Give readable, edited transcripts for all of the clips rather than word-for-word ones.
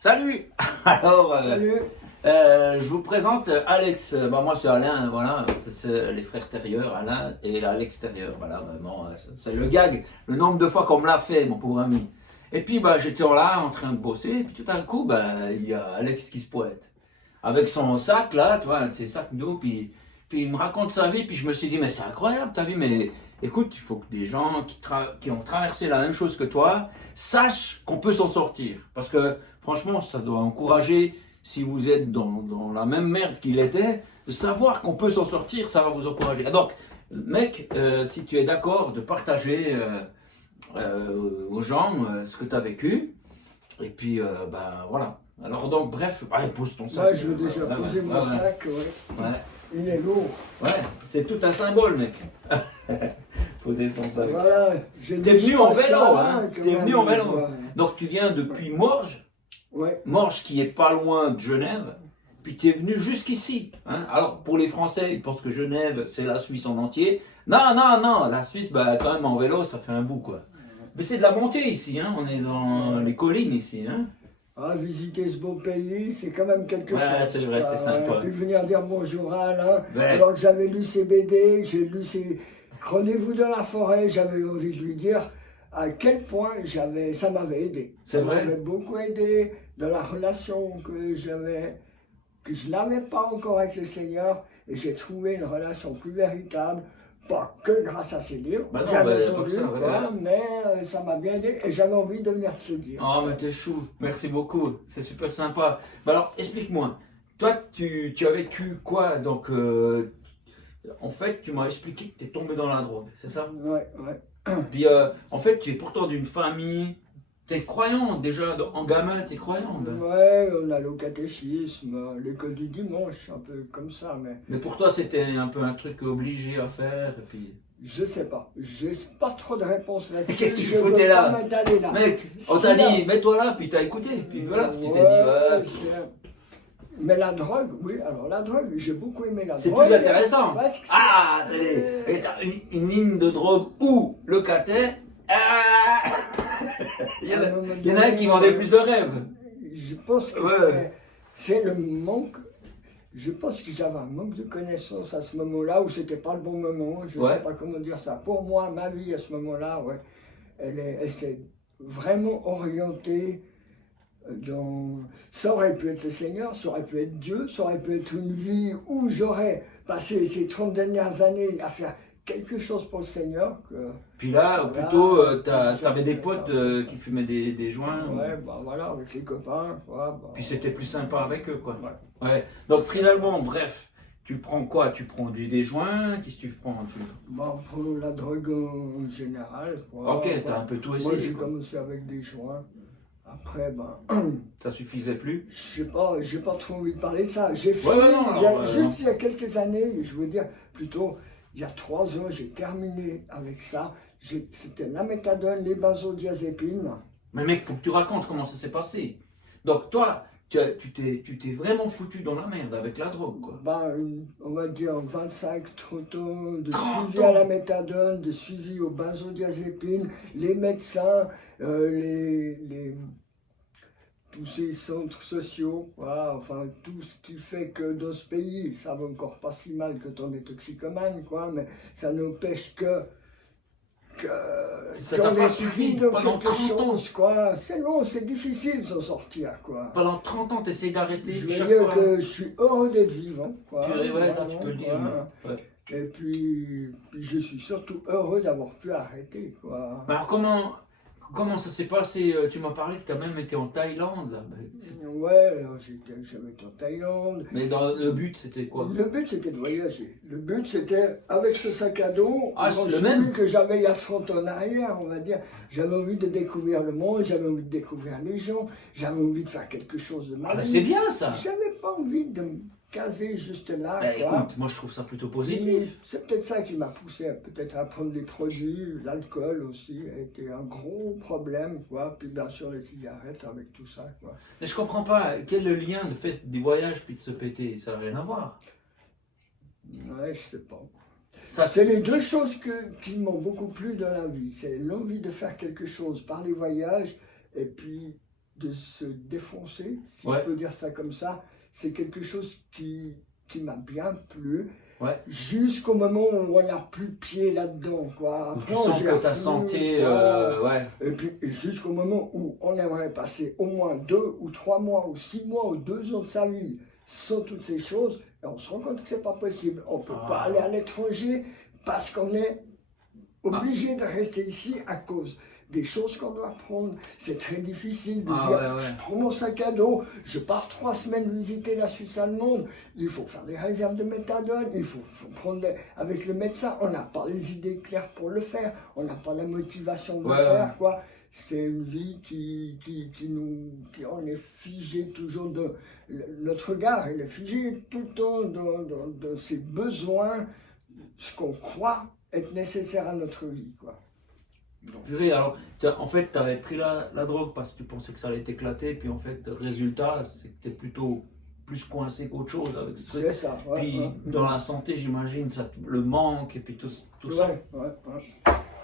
Salut. Alors, Salut. je vous présente Alex. Moi, c'est Alain, voilà. C'est les frères extérieurs, Alain et à l'extérieur. Voilà, vraiment, c'est le gag, le nombre de fois qu'on me l'a fait, mon pauvre ami. Et puis, j'étais là en train de bosser, et puis tout d'un coup, il y a Alex qui se pointe. Avec son sac, là, tu vois, ses sacs d'eau, puis il me raconte sa vie, puis je me suis dit, mais c'est incroyable ta vie, mais écoute, il faut que des gens qui ont traversé la même chose que toi sachent qu'on peut s'en sortir. Parce que, franchement, ça doit encourager, si vous êtes dans la même merde qu'il était, de savoir qu'on peut s'en sortir, ça va vous encourager. Ah, donc, mec, si tu es d'accord de partager aux gens ce que tu as vécu, et puis, voilà. Alors donc, bref, pose ton sac. Moi, je veux déjà poser mon sac, ouais. Il est lourd. Ouais, c'est tout un symbole, mec. Poser son sac. Voilà. T'es venu en vélo, hein. T'es venu en vélo. Ouais. Donc tu viens depuis Morges. Ouais. Morges qui est pas loin de Genève. Puis tu es venu jusqu'ici. Hein. Alors pour les Français, ils pensent que Genève, c'est la Suisse en entier. Non, non, non. La Suisse, quand même en vélo, ça fait un bout, quoi. Mais c'est de la montée ici, hein. On est dans les collines ici, hein. Ah, visiter ce beau pays, c'est quand même quelque chose. Ouais, c'est vrai, c'est sympa. Puis venir dire bonjour à Alain, Ouais. alors que j'avais lu ses BD, j'ai lu ses Rendez-vous dans la forêt, j'avais envie de lui dire à quel point ça m'avait aidé. C'est vrai. Ça m'avait beaucoup aidé dans la relation que je n'avais pas encore avec le Seigneur, et j'ai trouvé une relation plus véritable. Pas que grâce à ces livres, Non, bien pas entendu, que ça, voilà. mais ça m'a bien aidé et j'avais envie de venir te le dire. Oh, mais t'es chou, merci beaucoup, c'est super sympa. Alors, explique-moi, toi, tu as vécu quoi? Donc, en fait, tu m'as expliqué que tu es tombé dans la drogue, c'est ça? Ouais, ouais. Puis, en fait, tu es pourtant d'une famille, tu es croyant, déjà, en gamin, tu es croyant. Ouais, on allait au catéchisme, l'école du dimanche, un peu comme ça, mais... Mais pour toi, c'était un peu un truc obligé à faire, et puis... Je sais pas, j'ai pas trop de réponses là-dessus. Qu'est-ce que tu Je foutais veux là? pas m'étaler là. Mec, on t'a dit, mets-toi là, puis t'as écouté, puis voilà, puis tu t'es dit, Mais la drogue, oui, alors la drogue, j'ai beaucoup aimé la drogue. c'est plus intéressant. Parce que Ah, et t'as une ligne de drogue ou le catet. Il y en a un qui vendait plus de rêves. Je pense que Ouais. c'est le manque. Je pense que j'avais un manque de connaissances à ce moment-là, où c'était pas le bon moment. Je Ouais. sais pas comment dire ça. Pour moi, ma vie à ce moment-là, ouais, elle s'est vraiment orientée dans... Ça aurait pu être le Seigneur, ça aurait pu être Dieu, ça aurait pu être une vie où j'aurais passé ces 30 dernières années à faire quelque chose pour le Seigneur. Puis là, plutôt, t'avais des potes qui fumaient des joints. Ouais, voilà, avec les copains. Puis c'était plus sympa avec eux, quoi. Ouais. Ouais. Donc finalement, bref, tu prends quoi? Tu prends des joints? Qu'est-ce que tu prends? Pour la drogue en général. Ok, t'as un peu tout Moi, essayé. j'ai commencé avec des joints. Après, Ça suffisait plus? je sais pas, j'ai pas trop envie de parler de ça. J'ai fini, il y a quelques années, je veux dire, plutôt, il y a 3 ans, j'ai terminé avec ça. C'était la méthadone, les benzodiazépines. Mais mec, faut que tu racontes comment ça s'est passé. Donc toi, tu t'es vraiment foutu dans la merde avec la drogue, quoi. On va dire 25-30 ans de 30 suivi ans. à la méthadone, de suivi aux benzodiazépines, les médecins, tous ces centres sociaux, voilà, enfin tout ce qui fait que dans ce pays, ça va encore pas si mal quand on est toxicomane, quoi, mais ça n'empêche Ça t'a pas suffi de pendant quelque 30 ans. chose, quoi. C'est long, c'est difficile de s'en sortir, quoi. Pendant 30 ans, t'essayes d'arrêter Je veux chaque dire fois. que je suis heureux d'être vivant, quoi. Ouais, là, tu Vraiment, peux le dire. quoi. Ouais. Et puis je suis surtout heureux d'avoir pu arrêter, quoi. Mais alors comment ça s'est passé? Tu m'as parlé que tu as même été en Thaïlande, là. Ouais, j'avais été en Thaïlande. Mais le but, c'était quoi? Le but, c'était de voyager. Le but, c'était, avec ce sac à dos, C'est le celui même? que j'avais il y a 30 ans en arrière, on va dire, j'avais envie de découvrir le monde, j'avais envie de découvrir les gens, j'avais envie de faire quelque chose de ma vie. C'est bien, ça. J'avais pas envie de me caser juste là, quoi. Écoute, moi, je trouve ça plutôt Et positif. c'est peut-être ça qui m'a poussé peut-être à prendre des produits. L'alcool aussi a été un gros problème, quoi. Puis bien sûr les cigarettes avec tout ça, quoi. Mais je comprends pas. Quel est le lien, le fait des voyages puis de se péter? Ça n'a rien à voir. Ouais, je sais pas. Ça, C'est les deux choses qui m'ont beaucoup plu dans la vie. C'est l'envie de faire quelque chose par les voyages et puis de se défoncer, si Ouais. je peux dire ça comme ça. C'est quelque chose qui m'a bien plu. Ouais. Jusqu'au moment où on n'a plus pied là-dedans, quoi. Où Après, tu on sens gère que ta plus, santé, quoi. ouais. Et puis jusqu'au moment où on aimerait passer au moins 2 ou 3 mois ou 6 mois ou 2 ans de sa vie sans toutes ces choses, et on se rend compte que c'est pas possible. On peut pas aller à l'étranger parce qu'on est obligé de rester ici à cause des choses qu'on doit prendre. C'est très difficile de dire, ouais, ouais. je prends mon sac à dos, je pars 3 semaines visiter la Suisse allemande, il faut faire des réserves de méthadone, il faut prendre avec le médecin, on n'a pas les idées claires pour le faire, on n'a pas la motivation de le faire, quoi. C'est une vie on est figé toujours notre regard, il est figé tout le temps dans ses besoins, ce qu'on croit être nécessaire à notre vie, quoi. Purée, alors, en fait, tu avais pris la drogue parce que tu pensais que ça allait t'éclater, puis en fait, le résultat, c'est que tu es plutôt plus coincé qu'autre chose avec ce truc. C'est ça, ouais, Puis dans la santé, j'imagine, le manque et puis tout ça. Ouais.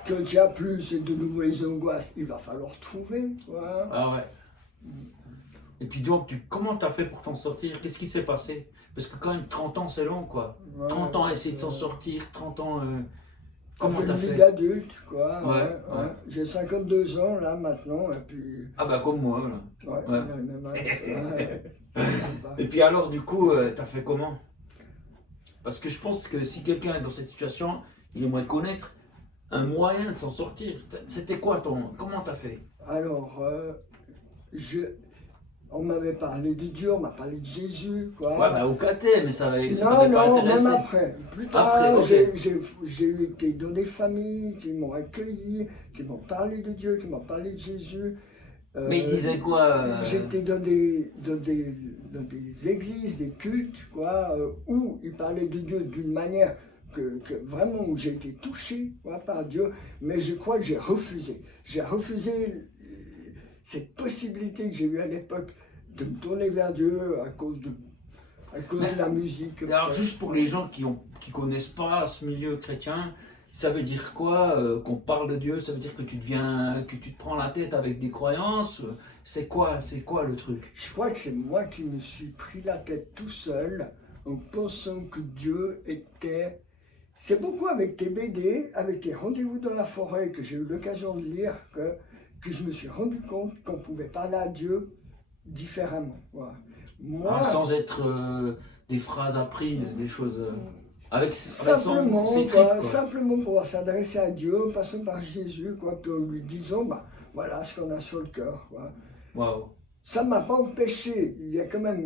Que tu as plus de nouvelles angoisses, il va falloir trouver, quoi. Ah ouais. Et puis donc, comment tu as fait pour t'en sortir? Qu'est-ce qui s'est passé? Parce que quand même, 30 ans, c'est long, quoi. 30 ans à essayer de s'en sortir, 30 ans... Comment t'as fait? Une vie d'adulte, quoi. Ouais. J'ai 52 ans, là, maintenant, et puis... Ah bah comme moi, là. Ouais. Même âge, Et puis alors, du coup, t'as fait comment? Parce que je pense que si quelqu'un est dans cette situation, il aimerait connaître un moyen de s'en sortir. C'était quoi comment t'as fait? Alors, on m'avait parlé de Dieu, on m'a parlé de Jésus, quoi. Ouais, bah au caté, mais ça m'avait Non, pas intéressé. même après. Plus tard, Après, okay. j'ai été dans des familles qui m'ont accueilli, qui m'ont parlé de Dieu, qui m'ont parlé de Jésus. Mais ils disaient quoi J'étais dans des églises, des cultes, quoi, où ils parlaient de Dieu d'une manière que vraiment où j'ai été touché, quoi, par Dieu, mais je crois que j'ai refusé. J'ai refusé cette possibilité que j'ai eue à l'époque de me tourner vers Dieu à cause de la musique. Alors juste pour les gens qui connaissent pas ce milieu chrétien, ça veut dire quoi qu'on parle de Dieu? Ça veut dire que tu te prends la tête avec des croyances? C'est quoi le truc? Je crois que c'est moi qui me suis pris la tête tout seul en pensant que Dieu était... C'est beaucoup avec tes BD, avec tes rendez-vous dans la forêt que j'ai eu l'occasion de lire que je me suis rendu compte qu'on pouvait parler à Dieu différemment. Voilà. Moi, sans être des phrases apprises, des choses... simplement, ses tripes, quoi. Simplement pouvoir s'adresser à Dieu en passant par Jésus, quoi, puis en lui disant, voilà ce qu'on a sur le cœur. Wow. Ça ne m'a pas empêché, il y a quand même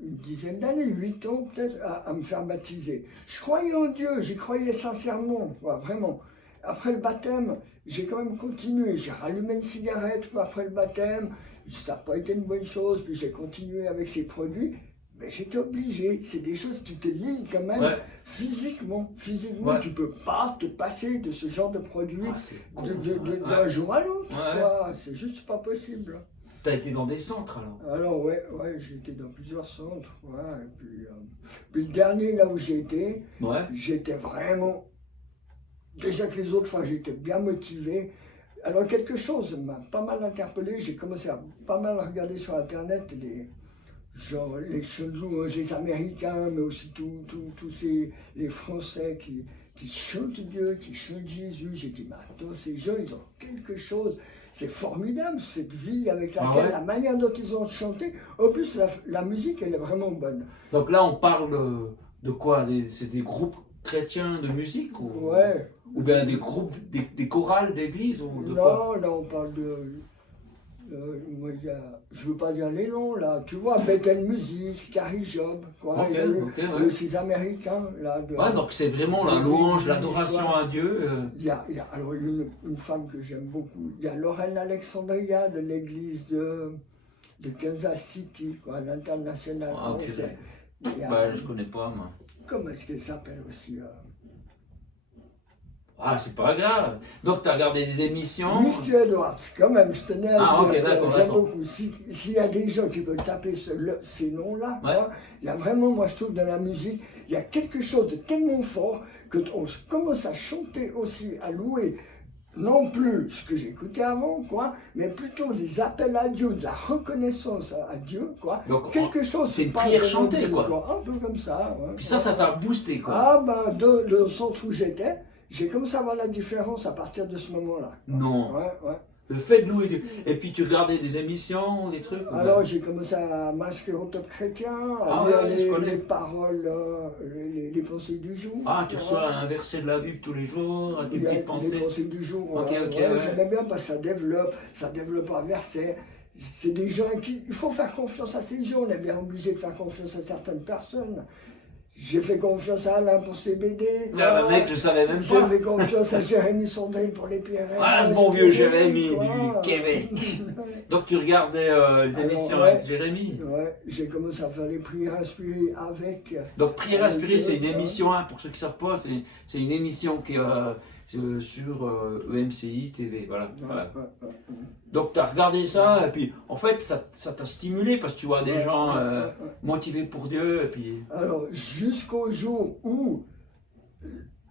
une dizaine d'années, 8 ans peut-être, à me faire baptiser. Je croyais en Dieu, j'y croyais sincèrement, vraiment. Après le baptême, j'ai quand même continué, j'ai rallumé une cigarette après le baptême, ça n'a pas été une bonne chose, puis j'ai continué avec ces produits. Mais j'étais obligé, c'est des choses qui te lient quand même physiquement. Physiquement, tu ne peux pas te passer de ce genre de produit d'un jour à l'autre. C'est juste pas possible. Tu as été dans des centres alors? Alors ouais, j'ai été dans plusieurs centres. Et puis le dernier là où j'ai été, j'étais vraiment... Déjà que les autres fois, j'étais bien motivé. Alors quelque chose m'a pas mal interpellé, j'ai commencé à pas mal regarder sur Internet les chants américains, mais aussi tous les Français qui chantent Dieu, qui chantent Jésus. J'ai dit, mais attends, ces gens, ils ont quelque chose. C'est formidable, cette vie avec laquelle, la manière dont ils ont chanté. En plus, la musique, elle est vraiment bonne. Donc là, on parle de quoi? C'est des groupes chrétiens de musique ou bien des groupes, des chorales d'église ou de quoi? Non, là, on parle je ne veux pas dire les noms, là. Tu vois, Bethel Music, Carrie Job, quoi. Ces Américains, là. Donc c'est vraiment la louange, l'adoration à Dieu. Il y a une femme que j'aime beaucoup. Il y a Lorraine Alexandria de l'église de Kansas City, quoi, l'international. Je connais pas, moi. Comment est-ce qu'elle s'appelle aussi c'est pas grave. Donc, tu as regardé des émissions. Misty Edwards, quand même, je tenais à dire. D'accord. J'aime beaucoup. S'il y a des gens qui veulent taper ces noms-là, il y a vraiment, moi je trouve, dans la musique, il y a quelque chose de tellement fort que on commence à chanter aussi, à louer non plus ce que j'écoutais avant, quoi, mais plutôt des appels à Dieu, de la reconnaissance à Dieu, quoi. Donc, Quelque chose. c'est une pas prière de chantée, Dieu, quoi. Un peu comme ça. Ouais. Puis ça t'a boosté, quoi. Ah ben, le centre où j'étais, j'ai commencé à voir la différence à partir de ce moment-là. Non. Ouais. Le fait de louer Dieu. Et puis tu regardais des émissions ou des trucs? Alors j'ai commencé à m'inscrire au Top Chrétien, Ah à ouais, je lire connais. les paroles, les pensées du jour. Ah, tu reçois un verset de la Bible tous les jours, des petites Les pensées. pensées du jour. Ok, ouais, ok, ouais, ouais. J'aimais bien parce que ça développe un verset. C'est des gens qui. Il faut faire confiance à ces gens, on est bien obligé de faire confiance à certaines personnes. J'ai fait confiance à Alain pour ses BD. Là, le mec, je savais même J'ai pas. fait confiance à Jérémy Sondel pour les Pyrénées. Ah, ce bon vieux Jérémy quoi. du Québec. Donc tu regardais les émissions ouais. avec Jérémy. Ouais, j'ai commencé à faire les prières inspirées avec. Donc Prière inspirée, c'est une Ouais. émission, hein, pour ceux qui ne savent pas, c'est une émission qui est sur EMCI TV. Voilà. Voilà. Ouais. Donc tu as regardé ça, et puis en fait ça t'a stimulé parce que tu vois des gens Ouais. motivés pour Dieu, et puis. Alors, jusqu'au jour où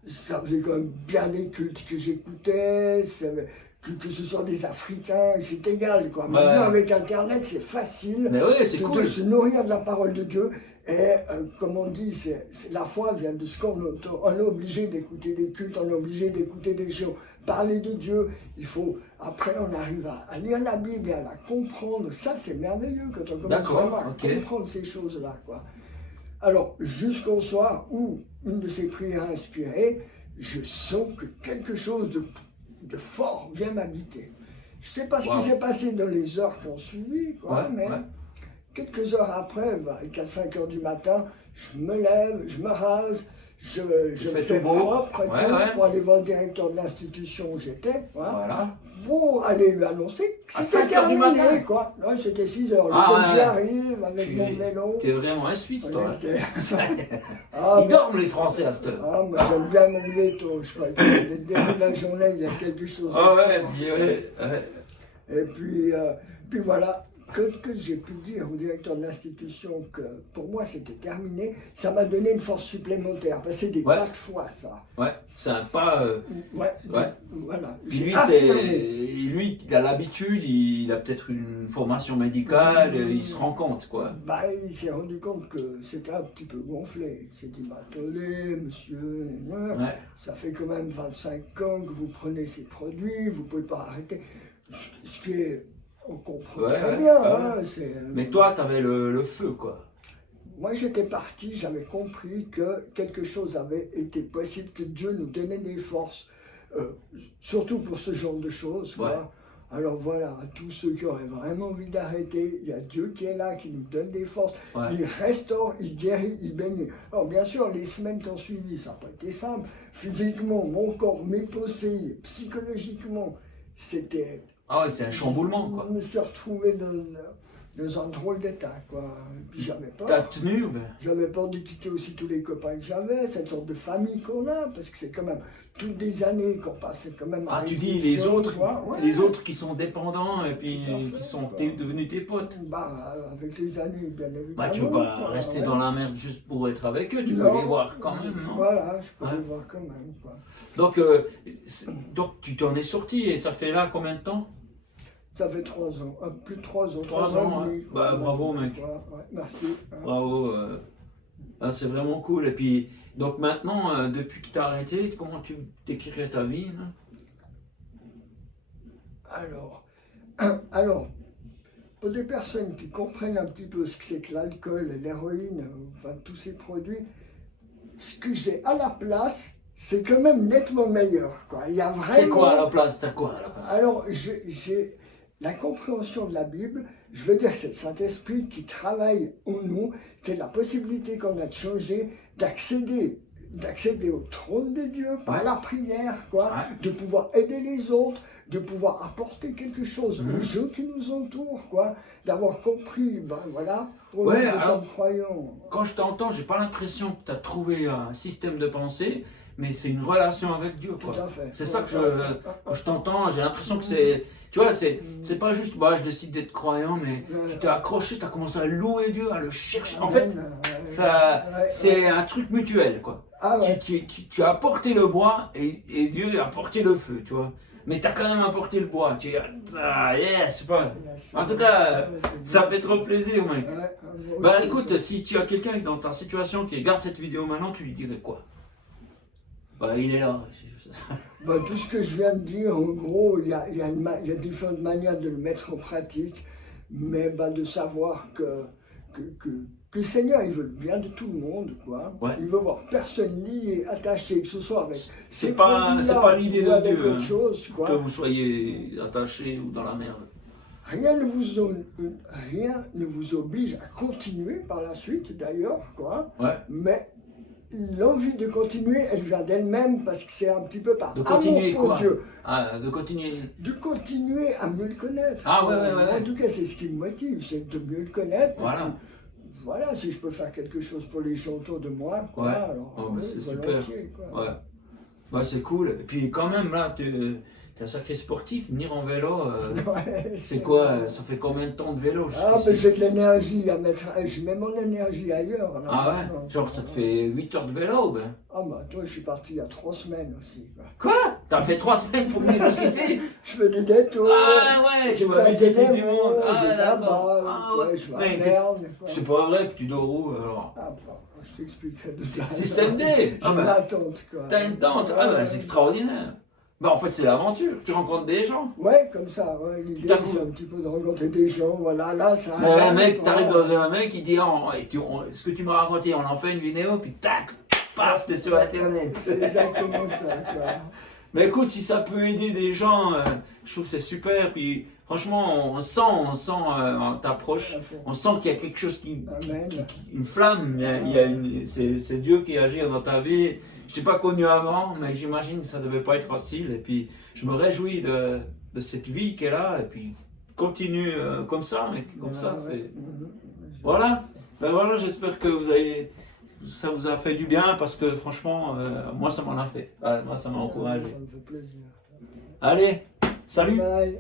ça faisait quand même bien des cultes que j'écoutais, que ce soit des Africains, c'est égal, quoi. Maintenant, avec Internet, c'est facile Mais oui, c'est de cool. se nourrir de la parole de Dieu. Et comme on dit, la foi vient de ce qu'on entend. On est obligé d'écouter des cultes, on est obligé d'écouter des gens parler de Dieu. Après, on arrive à lire la Bible et à la comprendre. Ça, c'est merveilleux quand on commence vraiment à comprendre ces choses-là, quoi. Alors, jusqu'au soir où une de ces prières inspirées, je sens que quelque chose de fort vient m'habiter. Je ne sais pas ce qui s'est passé dans les heures qui ont suivi, quoi, mais quelques heures après, 4-5 heures du matin, je me lève, je me rase, je me fais propre pour aller voir le directeur de l'institution où j'étais, pour aller lui annoncer que c'était terminé, quoi. C'était 6 heures, j'y arrive avec mon vélo. T'es vraiment un Suisse, toi. Ils dorment, les Français, à cette heure. Ah, moi j'aime bien me lever tôt, je crois que le début de la journée, il y a quelque chose Et puis voilà, que j'ai pu dire au directeur de l'institution que pour moi c'était terminé, ça m'a donné une force supplémentaire. Parce que c'est des pas de foi, ça. Ouais, c'est un pas. Voilà. Lui, il a l'habitude, il a peut-être une formation médicale, il se rend compte, quoi. Il s'est rendu compte que c'était un petit peu gonflé. Il s'est dit, attendez, monsieur, ça fait quand même 25 ans que vous prenez ces produits, vous ne pouvez pas arrêter. Ce qui est. On comprend très bien. Mais toi, tu avais le feu, quoi. Moi, j'étais parti, j'avais compris que quelque chose avait été possible, que Dieu nous donnait des forces, surtout pour ce genre de choses. Quoi. Alors voilà, à tous ceux qui auraient vraiment envie d'arrêter, il y a Dieu qui est là, qui nous donne des forces. Il restaure, il guérit, il bénit. Alors bien sûr, les semaines qui ont suivi, ça n'a pas été simple. Physiquement, mon corps, mes pensées, psychologiquement, c'était... Ah ouais, c'est un chamboulement, quoi. Je me suis retrouvé dans un drôle d'état, quoi. Puis j'avais peur. T'as tenu, J'avais peur de quitter aussi tous les copains que j'avais, cette sorte de famille qu'on a, parce que c'est quand même toutes des années qu'on passe quand même. Ah, tu dis les autres qui sont dépendants et puis qui sont devenus tes potes. Avec les années, bien évidemment. Tu peux pas rester dans la merde juste pour être avec eux, tu peux les voir quand même, non? Voilà, je peux les voir quand même, quoi. Donc tu t'en es sorti et ça fait là combien de temps? Ça fait 3 ans, plus de 3 ans. 3 ans, et demi, bravo, mec. Merci. Bravo. C'est vraiment cool. Et puis, donc maintenant, depuis que tu as arrêté, comment tu décrirais ta vie, là? Alors, pour des personnes qui comprennent un petit peu ce que c'est que l'alcool, l'héroïne, enfin tous ces produits, ce que j'ai à la place, c'est quand même nettement meilleur, quoi. Il y a vraiment... C'est quoi à la place? T'as quoi à la place? Alors, j'ai la compréhension de la Bible, je veux dire, c'est le Saint-Esprit qui travaille en nous, c'est la possibilité qu'on a de changer, d'accéder au trône de Dieu par la prière, quoi, de pouvoir aider les autres, de pouvoir apporter quelque chose aux gens qui nous entourent, quoi, d'avoir compris, pour nous, nous sommes croyants. Quand je t'entends, j'ai pas l'impression que tu as trouvé un système de pensée, mais c'est une relation avec Dieu, quoi. Tout à fait. C'est ça que quand je t'entends, j'ai l'impression que c'est... Tu vois, c'est pas juste, je décide d'être croyant, mais tu t'es accroché, tu as commencé à louer Dieu, à le chercher. En fait, c'est un truc mutuel, quoi. Tu as apporté le bois et Dieu a apporté le feu, tu vois. mais tu as quand même apporté le bois. Tu dis, ah, yes, pas. Yes. En tout cas, Ouais, c'est ça bien. fait trop plaisir, mec. Ouais, moi Bah aussi. écoute, si tu as quelqu'un dans ta situation qui regarde cette vidéo maintenant, tu lui dirais quoi? Bah il est là. Bah, tout ce que je viens de dire, en gros, il y a différentes manières de le mettre en pratique, mais bah, de savoir que le Seigneur, il veut le bien de tout le monde, quoi. Ouais. Il veut voir personne lié, attaché, que ce soit avec C'est ces pas produits-là l'idée ou de avec Dieu, autre hein, chose, que quoi. vous soyez attaché ou dans la merde. Rien ne vous oblige à continuer par la suite, d'ailleurs, quoi. Ouais. Mais l'envie de continuer, elle vient d'elle-même parce que c'est un petit peu par De continuer amour pour quoi? Dieu. Ah, de continuer. De continuer à mieux le connaître. Ah, ouais. En tout cas, c'est ce qui me motive, c'est de mieux le connaître. Voilà. Et puis, voilà, si je peux faire quelque chose pour les gens autour de moi, quoi, Ouais. alors Oh, bah, oui, c'est volontiers, quoi. Ouais. Bah c'est cool. Et puis quand même là, tu es un sacré sportif, venir en vélo. Ouais, C'est quoi? Ça fait combien de temps de vélo Ah, jusqu'ici? mais j'ai de l'énergie à mettre, je mets mon énergie ailleurs. là. Ah ouais? Genre ça te fait 8 heures de vélo, ben? Ah, bah toi, je suis parti il y a 3 semaines aussi, quoi. Quoi? T'as fait 3 semaines pour venir jusqu'ici? Je fais des détours. Ah ouais, je vois J'étais visiter à du monde. Ah j'étais à d'accord. Bâle, Ah ouais, ouais. je vais Mais à Berne, quoi. c'est pas vrai, puis tu dors où alors? Ah, bah, je t'expliquerai de ça. Système D. J'ai Ah, ma bah, tante, quoi. t'as une tente? Ah bah c'est extraordinaire. Bah en fait c'est l'aventure, tu rencontres des gens. Ouais, comme ça, ouais. L'idée, T'as c'est un petit peu de rencontrer des gens, voilà, là, ça Mais un mec, arrête, t'arrives voilà. dans un mec, il dit ce que tu m'as raconté, on en fait une vidéo, puis tac, paf, t'es sur internet. C'est exactement ça, quoi. Mais écoute, si ça peut aider des gens, je trouve que c'est super. Puis franchement, on sent t'approche, on sent qu'il y a quelque chose Amen. une flamme. C'est Dieu qui agit dans ta vie. Je t'ai pas connu avant, mais j'imagine que ça devait pas être facile. Et puis je me réjouis de cette vie qu'elle a. Et puis continue comme ça, mec, comme ça. Ouais, C'est ouais. voilà. Ben voilà, j'espère que ça vous a fait du bien parce que franchement, moi ça m'en a fait. Ouais, moi ça m'a encouragé. Ça me fait plaisir. Allez, salut! Bye.